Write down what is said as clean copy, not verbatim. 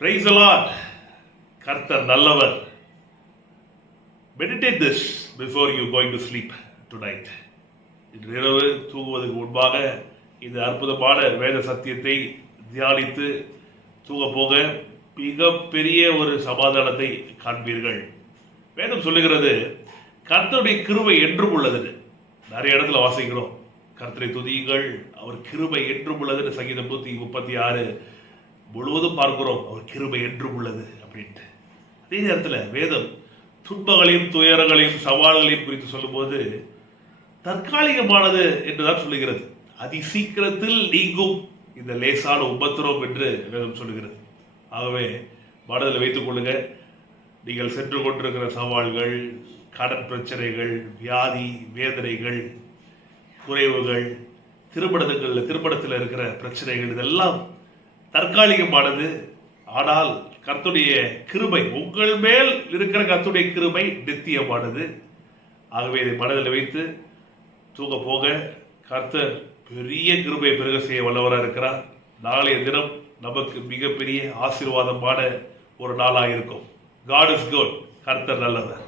Praise the Lord. கர்த்தர் நல்லவர். Meditate this before you going to sleep tonight. இன்று இரவு தூங்குவதற்கு முன்பாக இந்த அற்புதமான வேத சத்தியத்தை தியானித்து தூங்க போக மிகப்பெரிய ஒரு சமாதானத்தை காண்பீர்கள். வேதம் சொல்லுகிறது கர்த்தருடைய கிருபை என்றும் உள்ளது. நிறைய இடத்துல வாசிக்கிறோம், கர்த்தரை துதியுங்கள், அவர் கிருபை என்றும் உள்ளது. சங்கீதம் 136 முழுவதும் பார்க்கிறோம், அவர் கிருபை என்றும் உள்ளது அப்படின்ட்டு. அதே நேரத்தில் வேதம் துன்பங்களையும் துயரங்களையும் சவால்களையும் குறித்து சொல்லும்போது தற்காலிகமானது என்றுதான் சொல்லுகிறது. அதி சீக்கிரத்தில் நீங்கும் இந்த லேசான உபத்திரம் என்று வேதம் சொல்லுகிறது. ஆகவே மனதில் வைத்துக் கொள்ளுங்க, நீங்கள் சென்று கொண்டிருக்கிற சவால்கள், கடன் பிரச்சனைகள், வியாதி வேதனைகள், குறைவுகள், திருமணத்தில் இருக்கிற பிரச்சனைகள், இதெல்லாம் தற்காலிகமானது. ஆனால் கர்த்தருடைய கிருபை, உங்கள் மேல் இருக்கிற கர்த்தருடைய கிருபை நித்தியமானது. ஆகவே இதை மனதில் வைத்து தூங்க போக கர்த்தர் பெரிய கிருபை பெருக செய்ய வல்லவராக இருக்கிறார். நாளைய தினம் நமக்கு மிகப்பெரிய ஆசீர்வாதமான ஒரு நாளாக இருக்கும். God is good. கர்த்தர் நல்லவர்.